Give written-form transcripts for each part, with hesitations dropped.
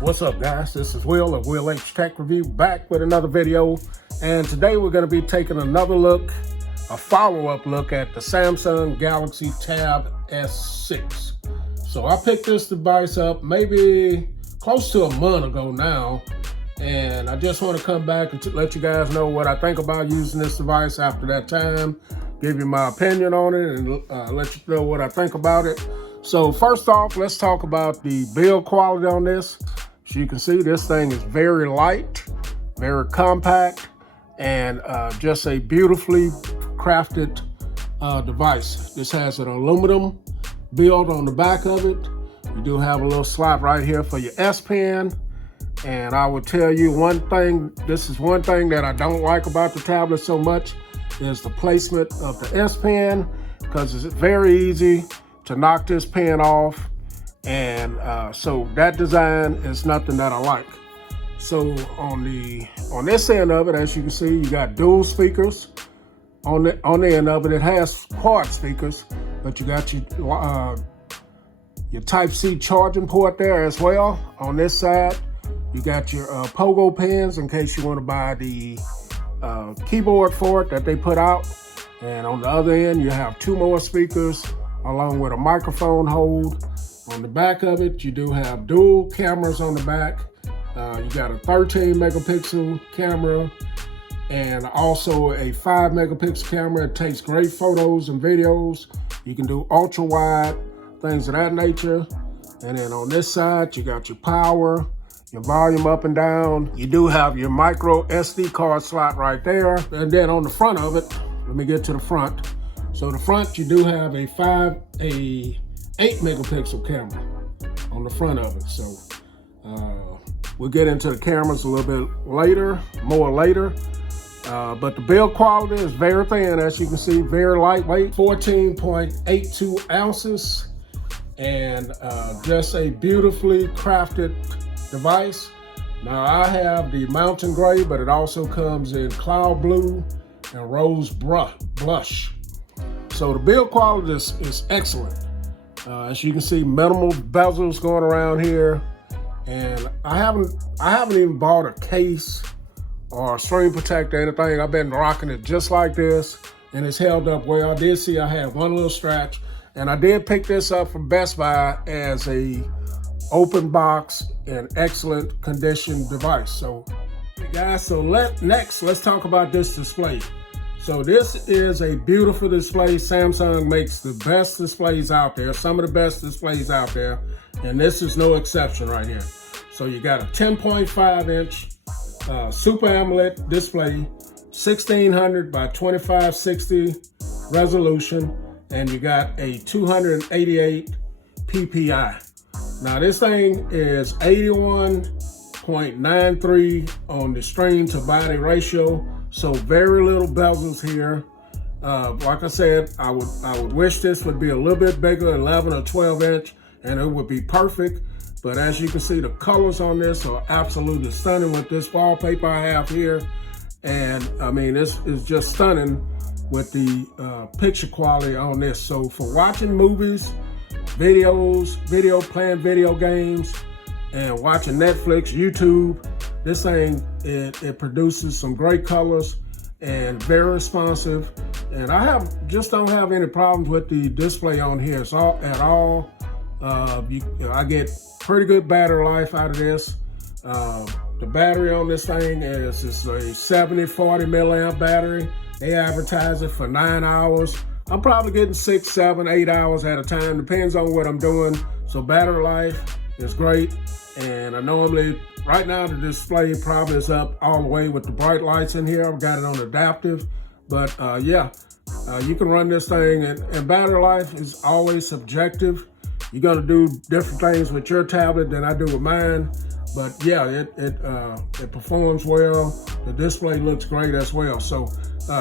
What's up, guys? This is Will of Will H Tech Review, back with another video. And today we're going to be taking another look, a follow-up look at the Samsung Galaxy Tab S6. So I picked this device up maybe close to a month ago now, and I just want to come back and let you guys know what I think about using this device after that time, give you my opinion on it, and let you know what I think about it. So first off, let's talk about the build quality on this. As you can see, this thing is very light, very compact, and just a beautifully crafted device. This has an aluminum build on the back of it. You do have a little slot right here for your S Pen. And I will tell you one thing, this is one thing that I don't like about the tablet so much, is the placement of the S Pen, because it's very easy to knock this pen off. And so that design is nothing that I like. So on this end of it, as you can see, you got dual speakers. On the end of it, it has quad speakers, but you got your Type-C charging port there as well. On this side, you got your pogo pins in case you want to buy the keyboard for it that they put out. And on the other end, you have two more speakers along with a microphone hold. On the back of it, you do have dual cameras on the back. You got a 13 megapixel camera and also a 5 megapixel camera. It takes great photos and videos. You can do ultra wide, things of that nature. And then on this side, you got your power, your volume up and down. You do have your micro SD card slot right there. And then on the front of it, let me get to the front. So the front, you do have a 8 megapixel camera on the front of it. So we'll get into the cameras a little bit later, more later. But the build quality is very thin, as you can see, very lightweight, 14.82 ounces, and just a beautifully crafted device. Now I have the Mountain Gray, but it also comes in Cloud Blue and Rose Blush. So the build quality is excellent. As you can see, minimal bezels going around here, and I haven't even bought a case or a screen protector or anything. I've been rocking it just like this, and it's held up well. I did see I have one little scratch, and I did pick this up from Best Buy as a open box and excellent condition device. So guys, so next let's talk about this display. So this is a beautiful display. Samsung makes the best displays out there, some of the best displays out there, and this is no exception right here. So you got a 10.5 inch Super AMOLED display, 1600 by 2560 resolution, and you got a 288 PPI. Now this thing is 81.93 on the screen to body ratio, so very little bezels here. Like I said, I would wish this would be a little bit bigger, 11 or 12 inch, and it would be perfect. But as you can see, the colors on this are absolutely stunning with this wallpaper I have here. And I mean, this is just stunning with the picture quality on this. So for watching movies, videos, playing video games, and watching Netflix, YouTube, this thing, it produces some great colors and very responsive. And I just don't have any problems with the display on here at all. I get pretty good battery life out of this. The battery on this thing is a 70-40 milliamp battery. They advertise it for 9 hours. I'm probably getting 6, 7, 8 hours at a time, depends on what I'm doing. So battery life is great. And I normally, right now the display probably is up all the way with the bright lights in here. I've got it on adaptive, but you can run this thing, and battery life is always subjective. You're gonna do different things with your tablet than I do with mine, but yeah, it performs well. The display looks great as well. So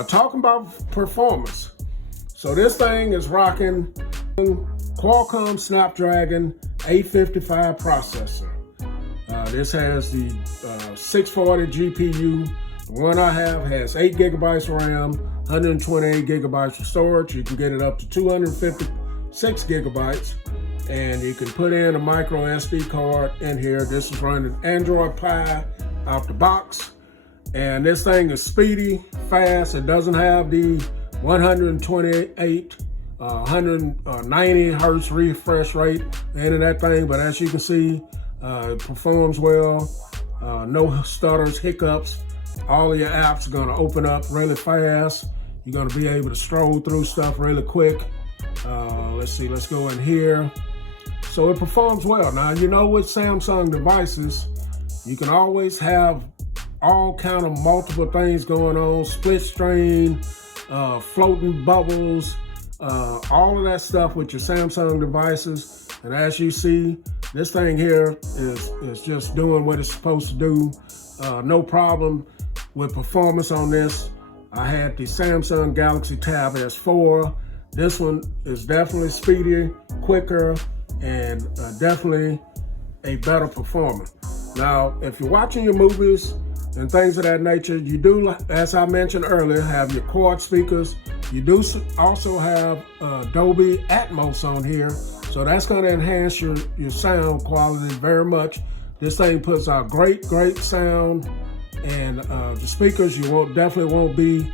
talking about performance, so this thing is rocking Qualcomm Snapdragon 855 processor. This has the 640 GPU. The one I have has 8 gigabytes of RAM, 128 gigabytes of storage. You can get it up to 6 gigabytes. And you can put in a micro SD card in here. This is running Android Pie out the box. And this thing is speedy, fast. It doesn't have the 190 hertz refresh rate into that thing, but as you can see, it performs well. No stutters, hiccups. All of your apps are gonna open up really fast. You're gonna be able to stroll through stuff really quick. Let's see, let's go in here. So it performs well. Now, you know, with Samsung devices, you can always have all kind of multiple things going on, split screen, floating bubbles, all of that stuff with your Samsung devices. And as you see, this thing here is just doing what it's supposed to do. No problem with performance on this. I had the Samsung Galaxy Tab S4. This one is definitely speedier, quicker, and definitely a better performer. Now, if you're watching your movies and things of that nature, you do, as I mentioned earlier, have your quad speakers. You do also have Dolby Atmos on here, so that's going to enhance your sound quality very much. This thing puts out great sound, and the speakers, you definitely won't be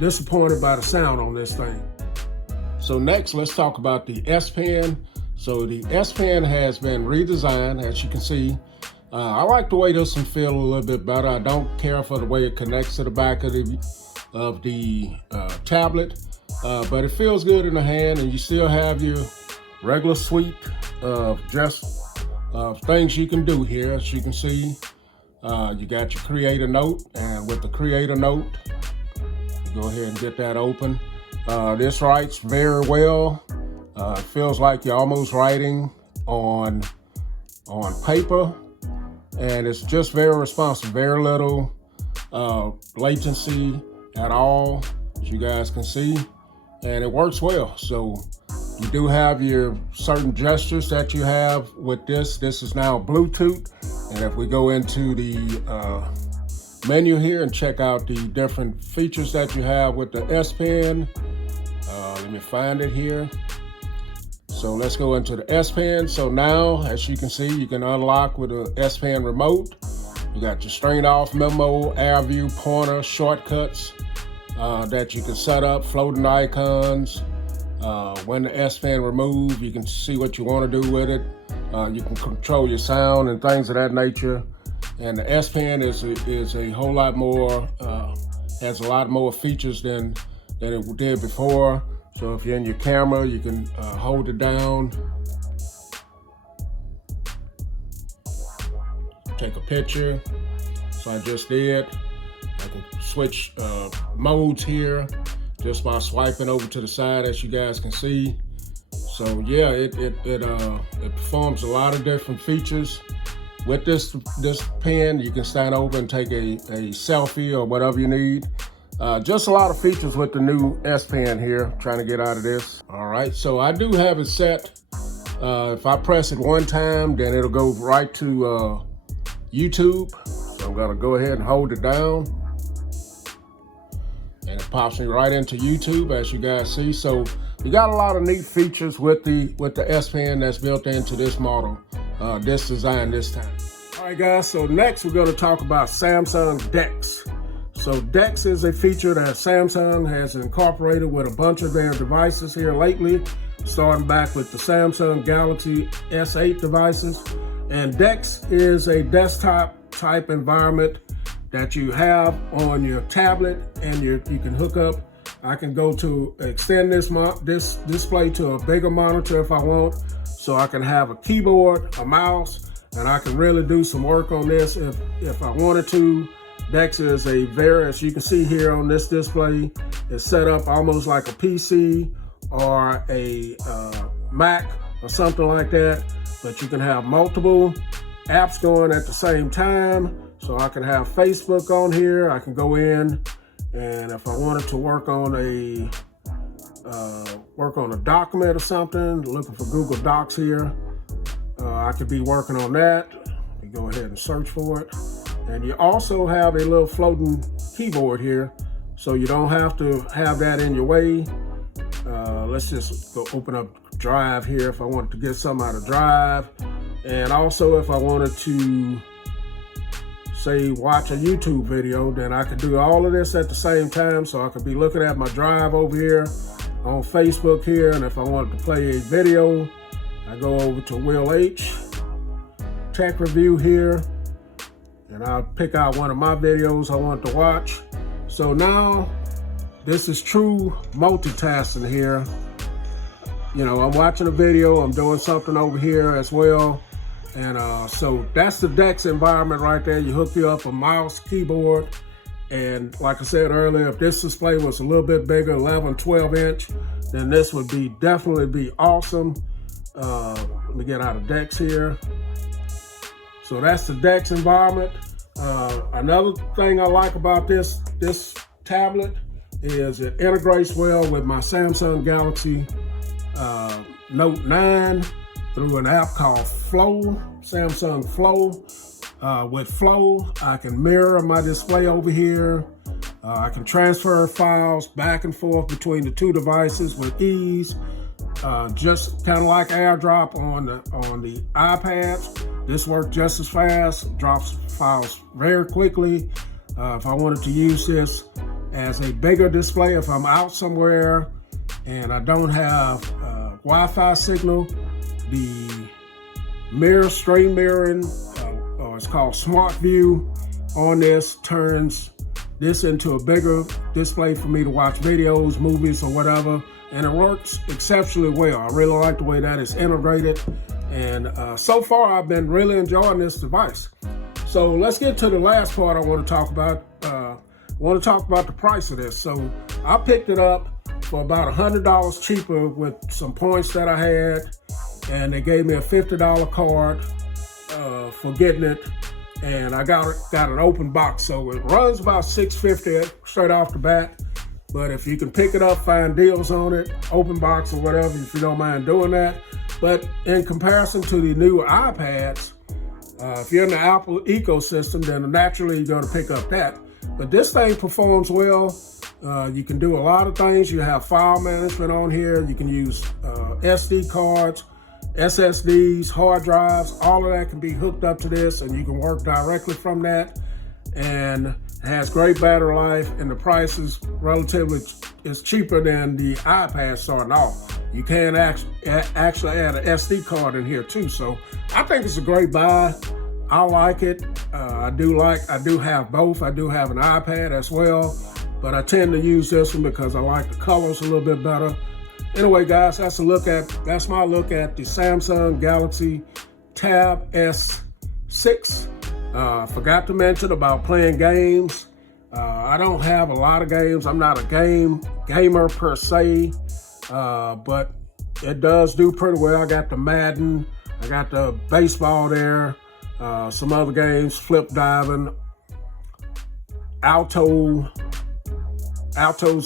disappointed by the sound on this thing. So next, let's talk about the S Pen. So the S Pen has been redesigned, as you can see. I like the way this one feels a little bit better. I don't care for the way it connects to the back of the tablet, but it feels good in the hand, and you still have your regular suite of things you can do here. As you can see, you got your Creator Note, and with the Creator Note, you go ahead and get that open. This writes very well. It feels like you're almost writing on paper, and it's just very responsive, very little latency at all, as you guys can see, and it works well. So you do have your certain gestures that you have with this. This is now Bluetooth, and if we go into the menu here and check out the different features that you have with the S Pen, let me find it here. So let's go into the S Pen. So now, as you can see, you can unlock with the S Pen remote. You got your string off memo, air view, pointer, shortcuts that you can set up, floating icons. When the S Pen remove, you can see what you want to do with it. You can control your sound and things of that nature. And the S Pen is a whole lot more, has a lot more features than it did before. So if you're in your camera, you can hold it down, take a picture. So I just did. I can switch modes here just by swiping over to the side, as you guys can see. So yeah, it performs a lot of different features. With this pen, you can stand over and take a selfie or whatever you need. Just a lot of features with the new S Pen here, trying to get out of this. All right, so I do have it set. If I press it one time, then it'll go right to YouTube. So I'm gonna go ahead and hold it down. And it pops me right into YouTube, as you guys see. So you got a lot of neat features with the S Pen that's built into this model, this design this time. All right, guys, so next we're gonna talk about Samsung DeX. So DeX is a feature that Samsung has incorporated with a bunch of their devices here lately, starting back with the Samsung Galaxy S8 devices. And DeX is a desktop type environment that you have on your tablet, and you can hook up. I can go to extend this display to a bigger monitor if I want, so I can have a keyboard, a mouse, and I can really do some work on this if I wanted to. DeX is as you can see here on this display, it's set up almost like a PC or a Mac or something like that, but you can have multiple apps going at the same time. So I can have Facebook on here. I can go in, and if I wanted to work on a document or something, looking for Google Docs here, I could be working on that. You go ahead and search for it. And you also have a little floating keyboard here, so you don't have to have that in your way. Let's just go open up drive here if I wanted to get something out of drive. And also if I wanted to, say, watch a YouTube video, then I could do all of this at the same time. So I could be looking at my drive over here on Facebook here. And if I wanted to play a video, I go over to Will H Tech Review here, and I'll pick out one of my videos I want to watch. So now this is true multitasking here. You know, I'm watching a video, I'm doing something over here as well. And so that's the DeX environment right there. You hook you up a mouse, keyboard, and like I said earlier, if this display was a little bit bigger, 11, 12 inch, then this would be definitely be awesome. Let me get out of DeX here. So that's the DeX environment. Another thing I like about this tablet is it integrates well with my Samsung Galaxy Note 9 through an app called Flow, Samsung Flow. With Flow, I can mirror my display over here. I can transfer files back and forth between the two devices with ease. Just kind of like AirDrop on the iPads. This works just as fast, drops files very quickly. If I wanted to use this as a bigger display, if I'm out somewhere and I don't have Wi-Fi signal, the stream mirroring, or it's called Smart View on this, turns this into a bigger display for me to watch videos, movies, or whatever. And it works exceptionally well. I really like the way that it's integrated. And so far, I've been really enjoying this device. So let's get to the last part I want to talk about. I want to talk about the price of this. So I picked it up for about $100 cheaper with some points that I had. And they gave me a $50 card for getting it. And I got an open box. So it runs about $650 straight off the bat. But if you can pick it up, find deals on it, open box or whatever, if you don't mind doing that. But in comparison to the new iPads, if you're in the Apple ecosystem, then naturally you're going to pick up that. But this thing performs well. You can do a lot of things. You have file management on here. You can use SD cards, SSDs, hard drives. All of that can be hooked up to this, and you can work directly from that. And it has great battery life, and the price is relatively cheaper than the iPad starting off. You can actually add an SD card in here too. So I think it's a great buy. I like it. I do have both. I do have an iPad as well, but I tend to use this one because I like the colors a little bit better. Anyway, guys, that's my look at the Samsung Galaxy Tab S6. Forgot to mention about playing games. I don't have a lot of games. I'm not a gamer per se, but it does do pretty well. I got the Madden, I got the baseball there, some other games, flip diving, Alto's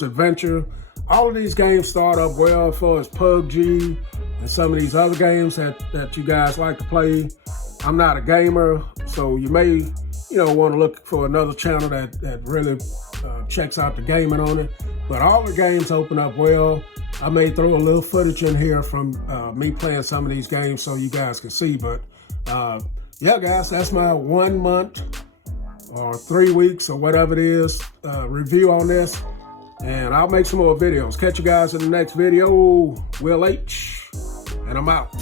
Adventure. All of these games start up well as far as PUBG and some of these other games that you guys like to play. I'm not a gamer, so you may, want to look for another channel that really checks out the gaming on it. But all the games open up well. I may throw a little footage in here from me playing some of these games so you guys can see. But yeah, guys, that's my 1 month or 3 weeks or whatever it is review on this. And I'll make some more videos. Catch you guys in the next video. Will H, and I'm out.